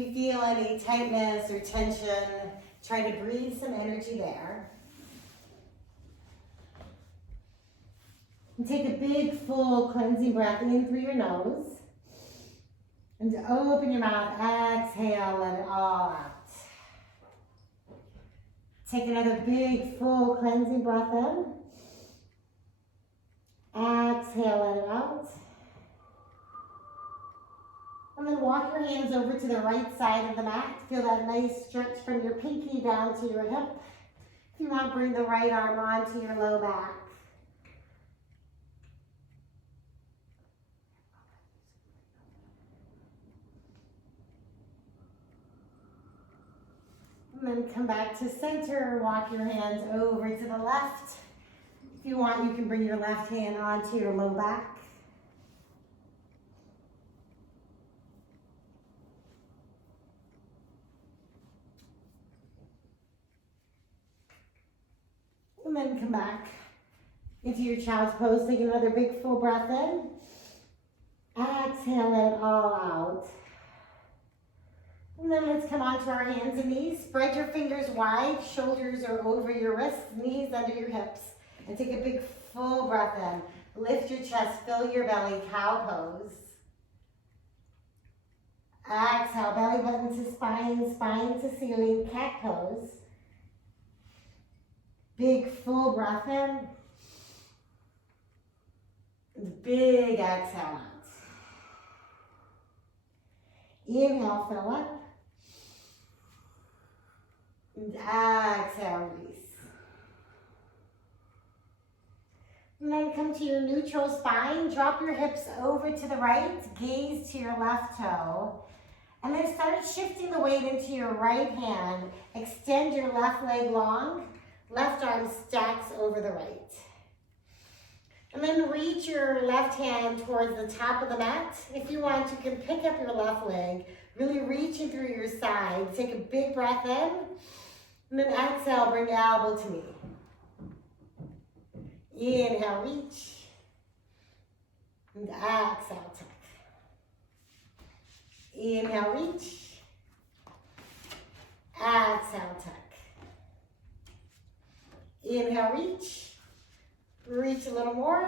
If you feel any tightness or tension, try to breathe some energy there. And take a big, full, cleansing breath in through your nose. And open your mouth, exhale, let it all out. Take another big, full, cleansing breath in. Exhale, let it out. And then walk your hands over to the right side of the mat. Feel that nice stretch from your pinky down to your hip. If you want, bring the right arm onto your low back. And then come back to center. Walk your hands over to the left. If you want, you can bring your left hand onto your low back. And then come back into your child's pose. Take another big full breath in. Exhale, let it all out. And then let's come onto our hands and knees. Spread your fingers wide. Shoulders are over your wrists, knees under your hips. And take a big full breath in. Lift your chest, fill your belly, cow pose. Exhale, belly button to spine, spine to ceiling, cat pose. Big full breath in. Big exhale out. Inhale, fill up. And exhale, release. And then come to your neutral spine. Drop your hips over to the right. Gaze to your left toe. And then start shifting the weight into your right hand. Extend your left leg long. Left arm stacks over the right. And then reach your left hand towards the top of the mat. If you want, you can pick up your left leg, really reaching through your side. Take a big breath in, and then exhale, bring the elbow to knee. Inhale, reach, and exhale, tuck. Inhale, reach, exhale, tuck. Inhale, reach a little more,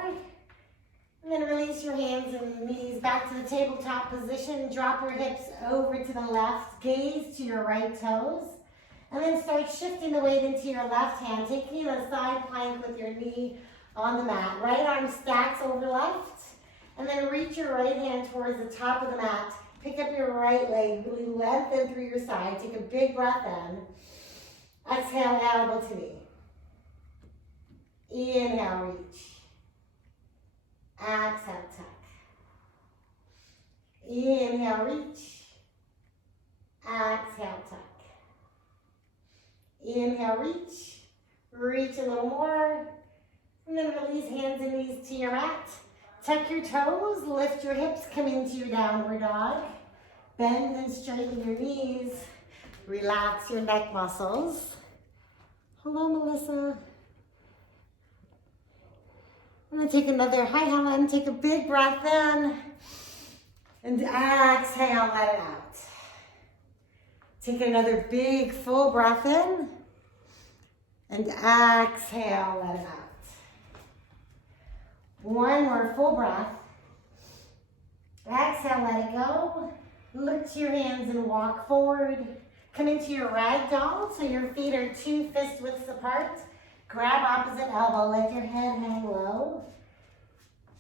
and then release your hands and knees back to the tabletop position. Drop your hips over to the left, gaze to your right toes, and then start shifting the weight into your left hand, taking a side plank with your knee on the mat. Right arm stacks over left, and then reach your right hand towards the top of the mat. Pick up your right leg, really lengthen through your side. Take a big breath in. Exhale, elbow to knee. Inhale, reach. Exhale, tuck. Inhale, reach. Exhale, tuck. Inhale, reach. Reach a little more. And then release hands and knees to your mat. Tuck your toes, lift your hips, come into your downward dog. Bend and straighten your knees. Relax your neck muscles. Hello, Melissa. And then take another, hi Helen, take a big breath in. And exhale, let it out. Take another big full breath in. And exhale, let it out. One more full breath. Exhale, let it go. Lift your hands and walk forward. Come into your ragdoll, so your feet are 2 fist widths apart. Grab opposite elbow, let your head hang low.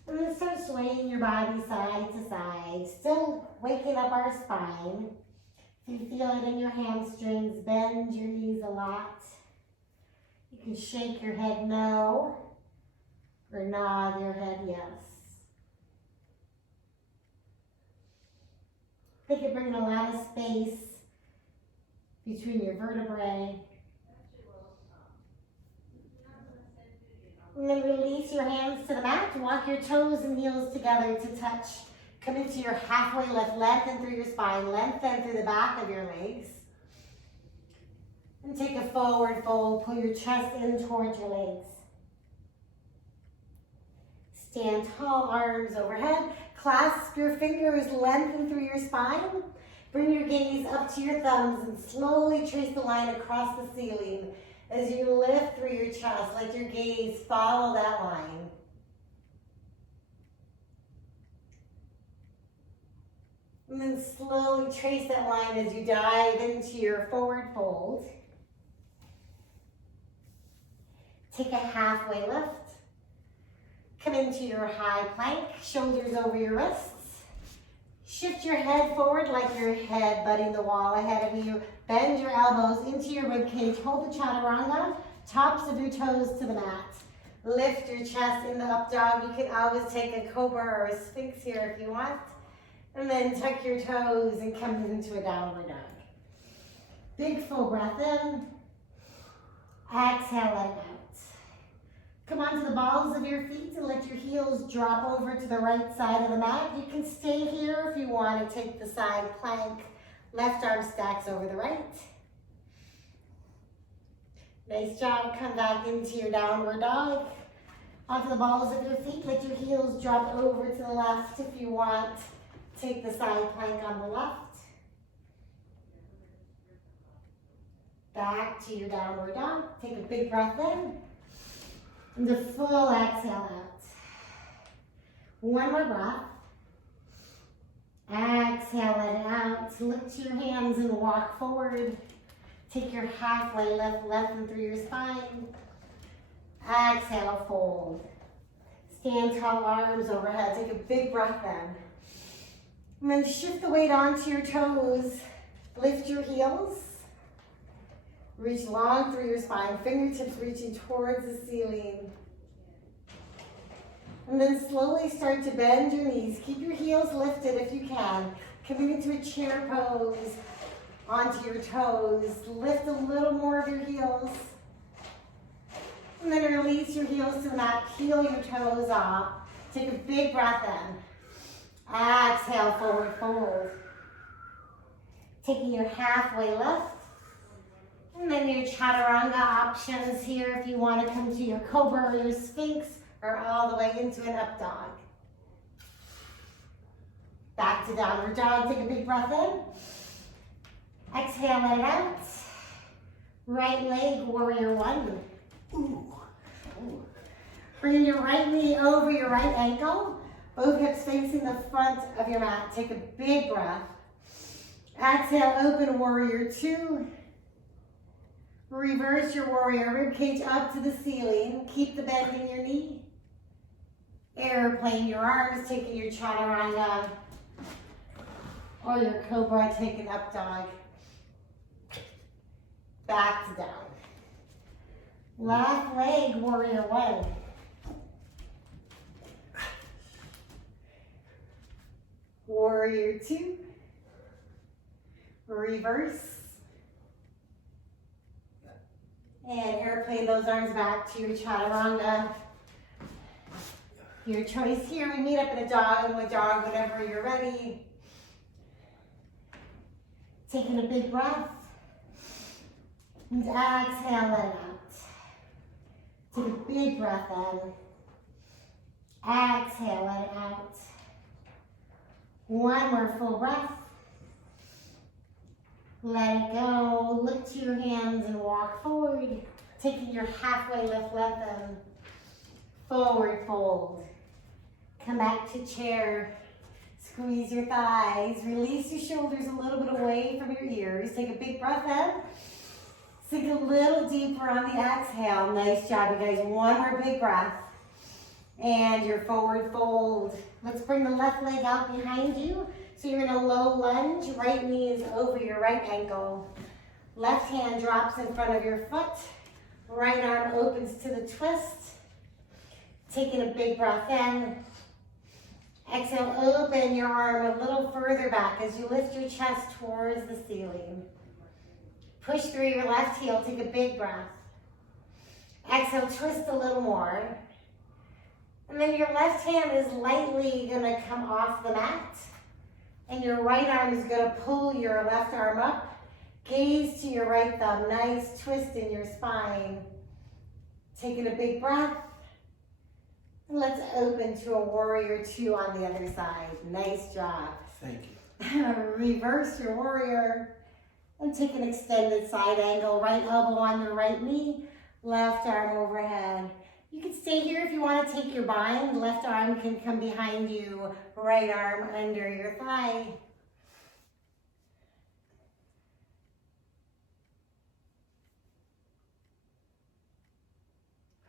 And then start swaying your body side to side, still waking up our spine. If you feel it in your hamstrings, bend your knees a lot. You can shake your head no, or nod your head yes. Think of bringing a lot of space between your vertebrae. And then release your hands to the mat. Walk your toes and heels together to touch. Come into your halfway lift. Lengthen through your spine. Lengthen through the back of your legs. And take a forward fold. Pull your chest in towards your legs. Stand tall, arms overhead. Clasp your fingers, lengthen through your spine. Bring your gaze up to your thumbs and slowly trace the line across the ceiling. As you lift through your chest, let your gaze follow that line. And then slowly trace that line as you dive into your forward fold. Take a halfway lift. Come into your high plank, shoulders over your wrists. Shift your head forward like your head butting the wall ahead of you. Bend your elbows into your rib cage. Hold the chaturanga, tops of your toes to the mat. Lift your chest in the up dog. You can always take a cobra or a sphinx here if you want. And then tuck your toes and come into a downward dog. Big full breath in. Exhale, let it out. Come onto the balls of your feet and let your heels drop over to the right side of the mat. You can stay here if you want to take the side plank. Left arm stacks over the right. Nice job. Come back into your downward dog. Onto the balls of your feet. Let your heels drop over to the left if you want. Take the side plank on the left. Back to your downward dog. Take a big breath in. And a full exhale out. One more breath. Exhale it out. Lift your hands and walk forward. Take your halfway lift, lengthen through your spine. Exhale, fold. Stand tall, arms overhead. Take a big breath in. And then shift the weight onto your toes. Lift your heels. Reach long through your spine, fingertips reaching towards the ceiling. And then slowly start to bend your knees. Keep your heels lifted if you can. Coming into a chair pose onto your toes. Lift a little more of your heels. And then release your heels to the mat. Peel your toes off. Take a big breath in. Exhale, forward fold. Taking your halfway lift. And then your chaturanga options here if you want to come to your cobra or your sphinx or all the way into an up dog. Back to downward dog. Take a big breath in. Exhale, let it out. Right leg, warrior one. Ooh. Bring your right knee over your right ankle. Both hips facing the front of your mat. Take a big breath. Exhale, open warrior two. Reverse your warrior, rib cage up to the ceiling. Keep the bend in your knee. Airplane your arms, taking your chaturanga. Or your cobra, taking up dog. Back to down. Left leg, warrior one. Warrior two. Reverse. And airplane those arms back to your chaturanga. Your choice here. We meet up in a dog and a dog whenever you're ready. Taking a big breath. And exhale, let it out. Take a big breath in. Exhale, let it out. One more full breath. Let it go. Look to your hands and walk forward. Taking your halfway lift, lengthen. Forward fold. Come back to chair. Squeeze your thighs. Release your shoulders a little bit away from your ears. Take a big breath in. Sink a little deeper on the exhale. Nice job, you guys. One more big breath. And your forward fold. Let's bring the left leg out behind you. So you're in a low lunge. Right knee is over your right ankle. Left hand drops in front of your foot. Right arm opens to the twist. Taking a big breath in. Exhale, open your arm a little further back as you lift your chest towards the ceiling. Push through your left heel. Take a big breath. Exhale, twist a little more. And then your left hand is lightly going to come off the mat. And your right arm is going to pull your left arm up. Gaze to your right thumb. Nice twist in your spine. Taking a big breath. And let's open to a warrior two on the other side. Nice job. Thank Reverse your warrior. And take an extended side angle. Right elbow on your right knee. Left arm overhead. You can stay here if you want to take your bind. Left arm can come behind you. Right arm under your thigh.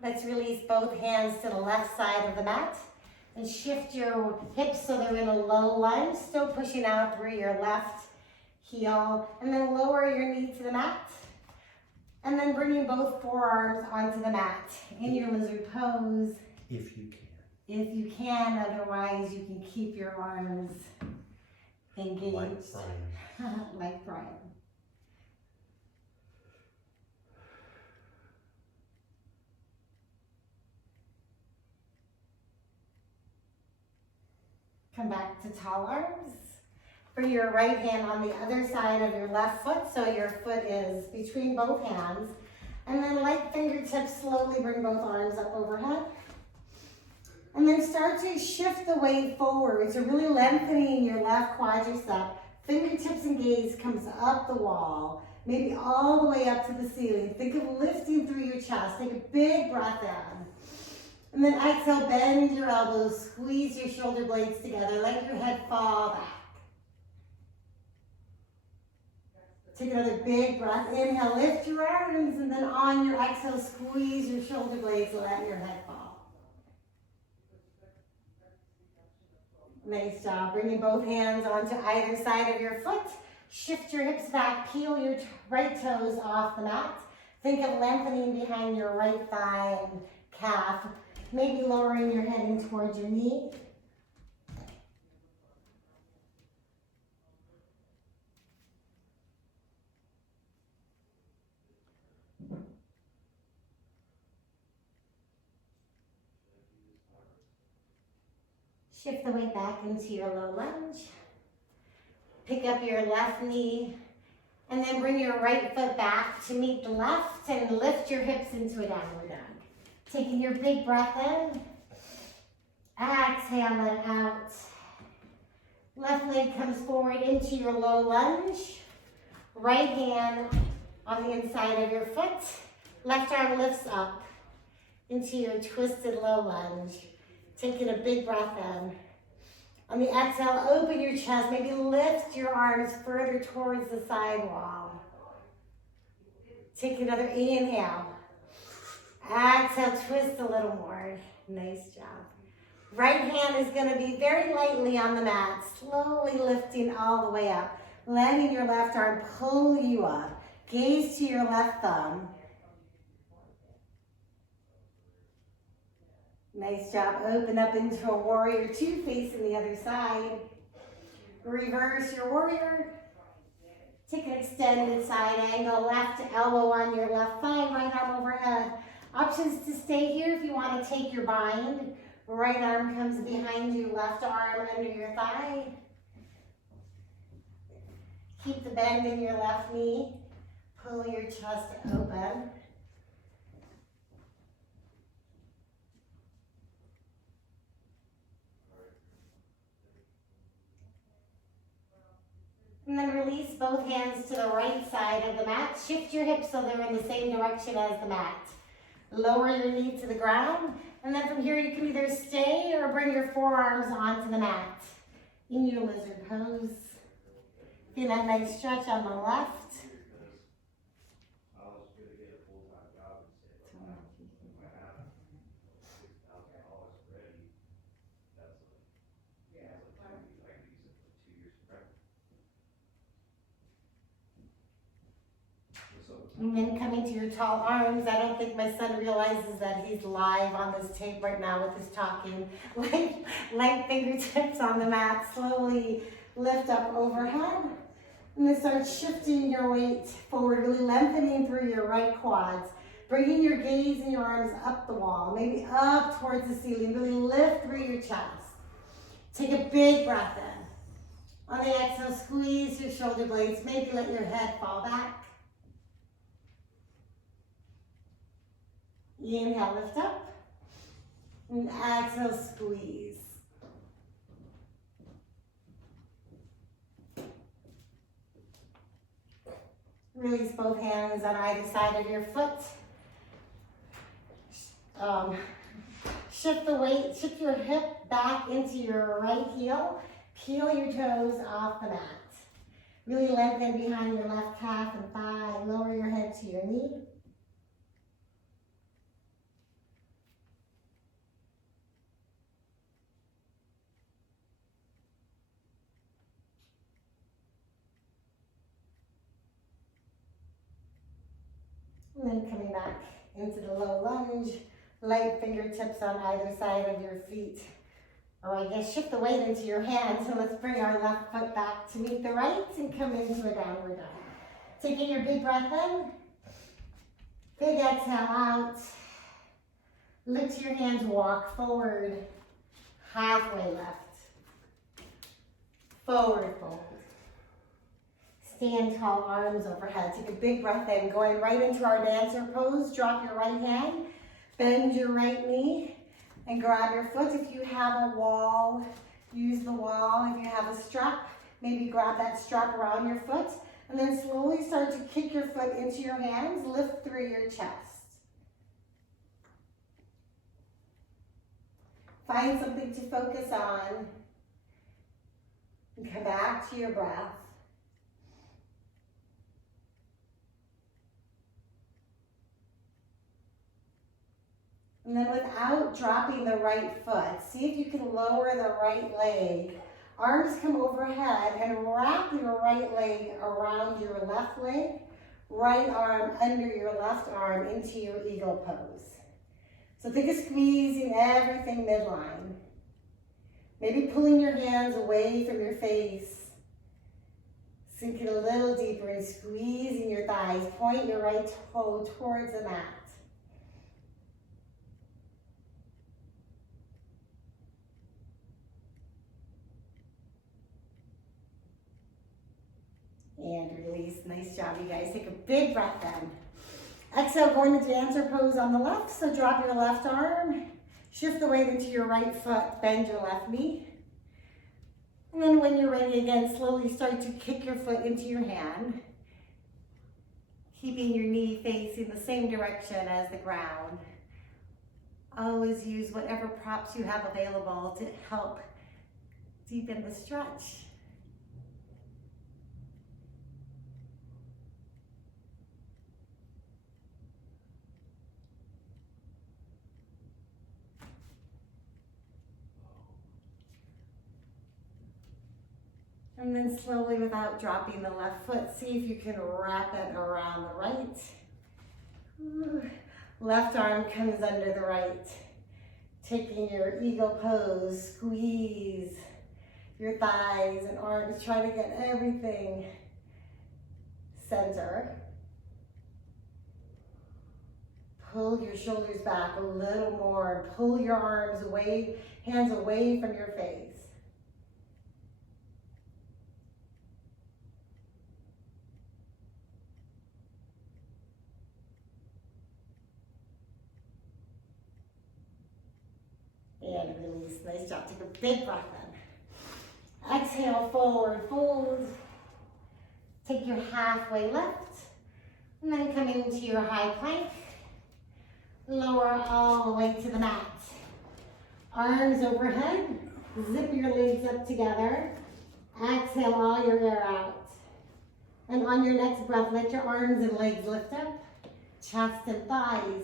Let's release both hands to the left side of the mat. And shift your hips so they're in a low lunge. Still pushing out through your left heel. And then lower your knee to the mat. And then bringing both forearms onto the mat in your lizard pose. If you can. If you can, otherwise you can keep your arms engaged. Like Brian. Like Brian. Come back to tall arms. Bring your right hand on the other side of your left foot so your foot is between both hands. And then light fingertips, slowly bring both arms up overhead. And then start to shift the weight forward. So really lengthening your left quadricep. Fingertips and gaze comes up the wall, maybe all the way up to the ceiling. Think of lifting through your chest. Take a big breath in. And then exhale, bend your elbows, squeeze your shoulder blades together, let your head fall back. Take another big breath. Inhale, lift your arms, and then on your exhale, squeeze your shoulder blades, let your head fall. Nice job. Bringing both hands onto either side of your foot. Shift your hips back, peel your right toes off the mat. Think of lengthening behind your right thigh and calf. Maybe lowering your head in towards your knee. Shift the weight back into your low lunge. Pick up your left knee and then bring your right foot back to meet the left and lift your hips into a downward dog. Taking your big breath in. Exhale it out. Left leg comes forward into your low lunge. Right hand on the inside of your foot. Left arm lifts up into your twisted low lunge. Taking a big breath in. On the exhale, open your chest. Maybe lift your arms further towards the side wall. Take another inhale. Exhale, twist a little more. Nice job. Right hand is going to be very lightly on the mat, slowly lifting all the way up. Letting your left arm pull you up. Gaze to your left thumb. Nice job. Open up into a warrior two, facing the other side. Reverse your warrior. Take an extended side angle. Left elbow on your left thigh, right arm overhead. Options to stay here if you want to take your bind. Right arm comes behind you, left arm under your thigh. Keep the bend in your left knee. Pull your chest open. And then release both hands to the right side of the mat. Shift your hips so they're in the same direction as the mat. Lower your knee to the ground. And then from here you can either stay or bring your forearms onto the mat in your lizard pose. Feel that nice stretch on the left. And then coming to your tall arms. I don't think my son realizes that he's live on this tape right now with his talking. Light fingertips on the mat. Slowly lift up overhead. And then start shifting your weight forward, really lengthening through your right quads. Bringing your gaze and your arms up the wall, maybe up towards the ceiling. Really lift through your chest. Take a big breath in. On the exhale, squeeze your shoulder blades. Maybe let your head fall back. Inhale, lift up. And exhale, squeeze. Release both hands on either side of your foot. Shift the weight, shift your hip back into your right heel. Peel your toes off the mat. Really lengthen behind your left calf and thigh. Lower your head to your knee. And then coming back into the low lunge. Light fingertips on either side of your feet. Or I guess shift the weight into your hands, and let's bring our left foot back to meet the right and come into a downward dog. Taking your big breath in. Big exhale out. Lift your hands, walk forward. Halfway left. Forward fold. Stand tall, arms overhead. Take a big breath in, going right into our dancer pose. Drop your right hand. Bend your right knee and grab your foot. If you have a wall, use the wall. If you have a strap, maybe grab that strap around your foot. And then slowly start to kick your foot into your hands. Lift through your chest. Find something to focus on. And come back to your breath. And then without dropping the right foot, see if you can lower the right leg. Arms come overhead and wrap your right leg around your left leg. Right arm under your left arm into your eagle pose. So think of squeezing everything midline. Maybe pulling your hands away from your face. Sinking a little deeper and squeezing your thighs. Point your right toe towards the mat. And release. Nice job, you guys. Take a big breath in. Exhale, going into dancer pose on the left. So drop your left arm. Shift the weight into your right foot. Bend your left knee. And then when you're ready again, slowly start to kick your foot into your hand. Keeping your knee facing the same direction as the ground. Always use whatever props you have available to help deepen the stretch. And then slowly, without dropping the left foot, see if you can wrap it around the right. Ooh. Left arm comes under the right. Taking your eagle pose, squeeze your thighs and arms. Try to get everything center. Pull your shoulders back a little more. Pull your arms away, hands away from your face. And release. Nice job. Take a big breath in. Exhale, forward fold. Take your halfway lift. And then come into your high plank. Lower all the way to the mat. Arms overhead. Zip your legs up together. Exhale all your air out. And on your next breath, let your arms and legs lift up. Chest and thighs.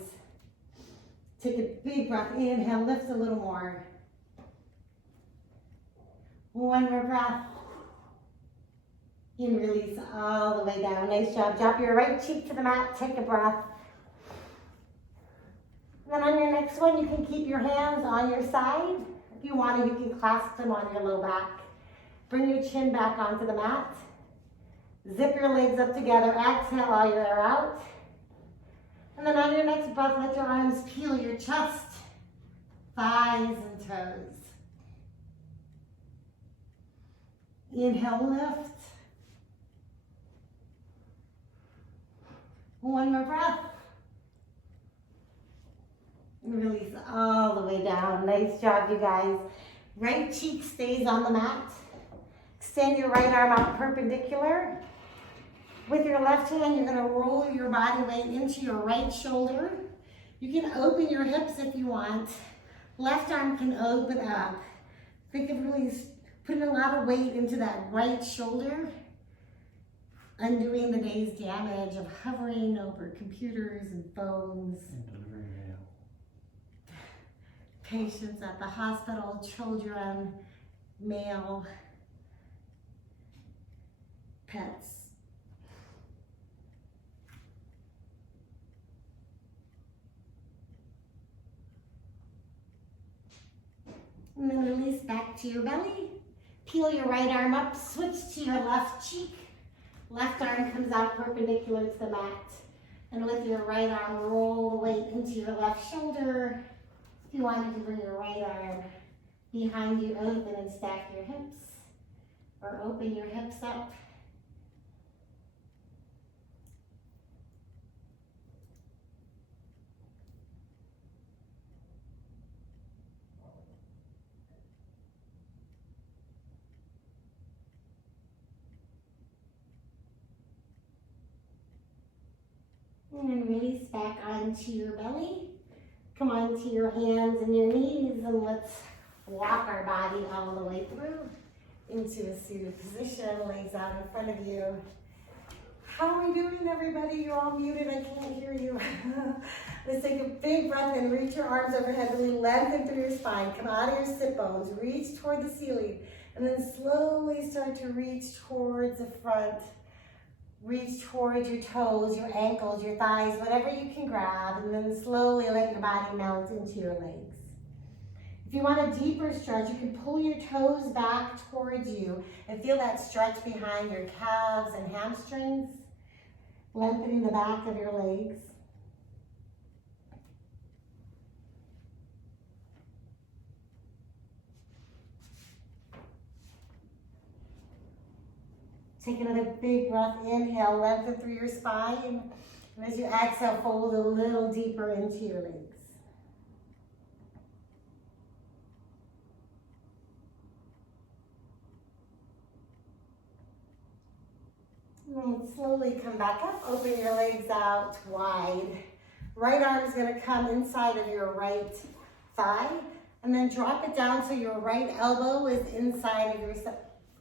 Take a big breath, inhale, lift a little more. One more breath. And release all the way down. Nice job. Drop your right cheek to the mat, take a breath. And then on your next one, you can keep your hands on your side. If you want to, you can clasp them on your low back. Bring your chin back onto the mat. Zip your legs up together, exhale all your air out. And then on your next breath, let your arms peel your chest, thighs, and toes. Inhale, lift. One more breath. And release all the way down. Nice job, you guys. Right cheek stays on the mat. Extend your right arm out perpendicular. With your left hand, you're gonna roll your body weight into your right shoulder. You can open your hips if you want. Left arm can open up. Think of really putting a lot of weight into that right shoulder, undoing the day's damage of hovering over computers and phones. And delivering mail. Patients at the hospital, children, mail, pets. And then release back to your belly. Peel your right arm up, switch to your left cheek. Left arm comes out perpendicular to the mat. And with your right arm, roll the weight into your left shoulder. If you want, you can bring your right arm behind you, open and stack your hips. Or open your hips up. And release back onto your belly. Come onto your hands and your knees and let's walk our body all the way through into a seated position, legs out in front of you. How are we doing, everybody? You're all muted, I can't hear you. Let's take a big breath in, reach your arms overhead, really lengthen through your spine. Come out of your sit bones, reach toward the ceiling, and then slowly start to reach towards the front. Reach towards your toes, your ankles, your thighs, whatever you can grab, and then slowly let your body melt into your legs. If you want a deeper stretch, you can pull your toes back towards you and feel that stretch behind your calves and hamstrings, lengthening the back of your legs. Take another big breath, inhale, lengthen through your spine. And as you exhale, fold a little deeper into your legs. And then slowly come back up, open your legs out wide. Right arm is gonna come inside of your right thigh, and then drop it down so your right elbow is inside of your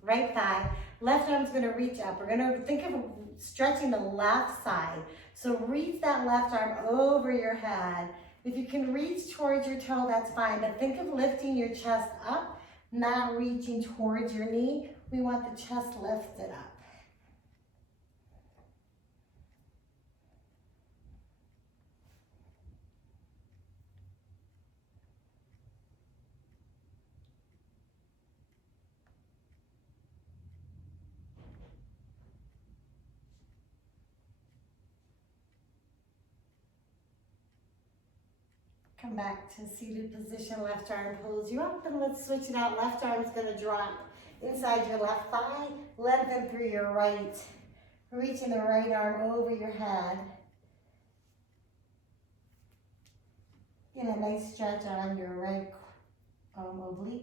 right thigh. Left arm's gonna reach up. We're gonna think of stretching the left side. So reach that left arm over your head. If you can reach towards your toe, that's fine, but think of lifting your chest up, not reaching towards your knee. We want the chest lifted up. Come back to seated position, left arm pulls you up, and let's switch it out. Left arm's gonna drop inside your left thigh, lengthen through your right, reaching the right arm over your head. Get a nice stretch on your right obliques.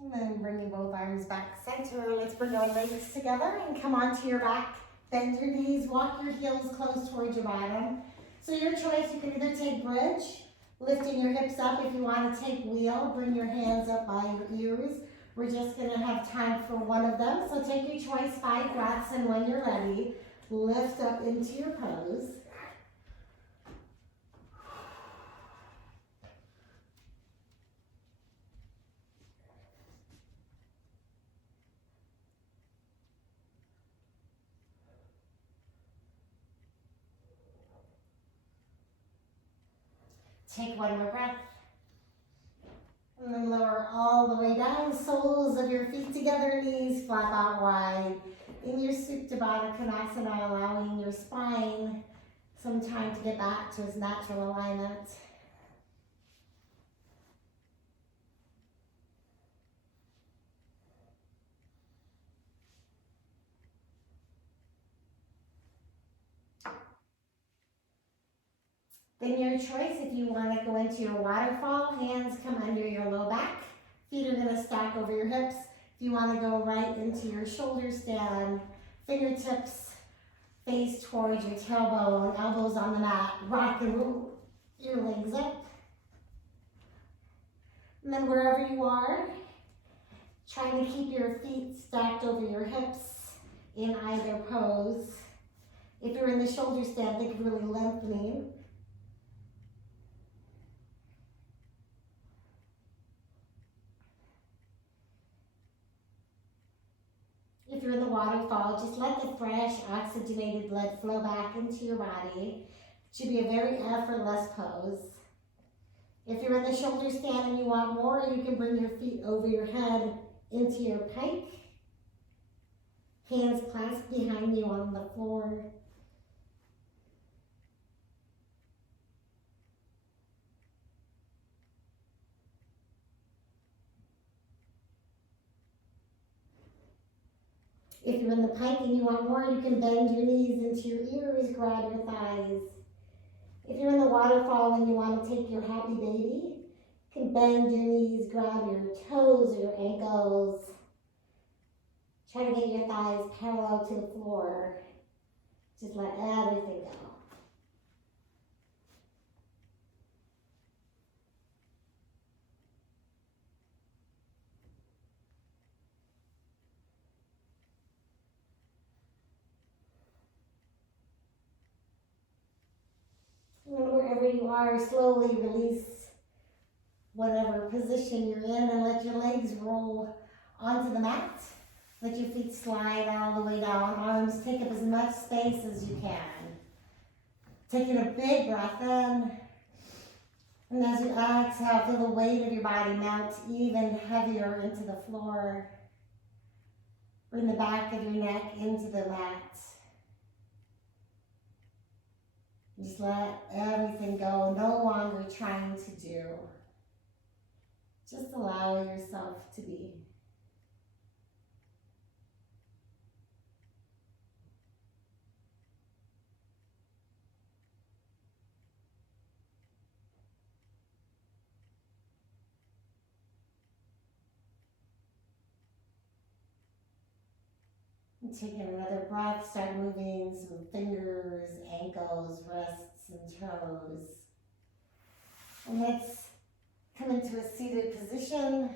And then bringing both arms back center. Let's bring our legs together and come onto your back. Bend your knees, walk your heels close towards your bottom. So your choice, you can either take bridge, lifting your hips up. If you want to take wheel, bring your hands up by your ears. We're just going to have time for one of them. So take your choice, 5 breaths, and when you're ready, lift up into your pose. Take one more breath. And then lower all the way down, soles of your feet together, knees flap out wide. In your Supta Baddha Konasana, allowing your spine some time to get back to its natural alignment. Then your choice, if you want to go into your waterfall, hands come under your low back. Feet are going to stack over your hips. If you want to go right into your shoulder stand, fingertips face towards your tailbone, elbows on the mat, rock and roll your legs up. And then wherever you are, trying to keep your feet stacked over your hips in either pose. If you're in the shoulder stand, think of really lengthening. If you're in the waterfall, just let the fresh oxygenated blood flow back into your body. It should be a very effortless pose. If you're in the shoulder stand and you want more, you can bring your feet over your head into your pike. Hands clasped behind you on the floor. If you're in the pike and you want more, you can bend your knees into your ears, grab your thighs. If you're in the waterfall and you want to take your happy baby, you can bend your knees, grab your toes or your ankles. Try to get your thighs parallel to the floor. Just let everything go. And wherever you are, slowly release whatever position you're in and let your legs roll onto the mat. Let your feet slide all the way down. Arms take up as much space as you can. Taking a big breath in. And as you exhale, feel the weight of your body melt even heavier into the floor. Bring the back of your neck into the mat. Just let everything go, no longer trying to do. Just allow yourself to be. And taking another breath, start moving some fingers, ankles, wrists, and toes. And let's come into a seated position.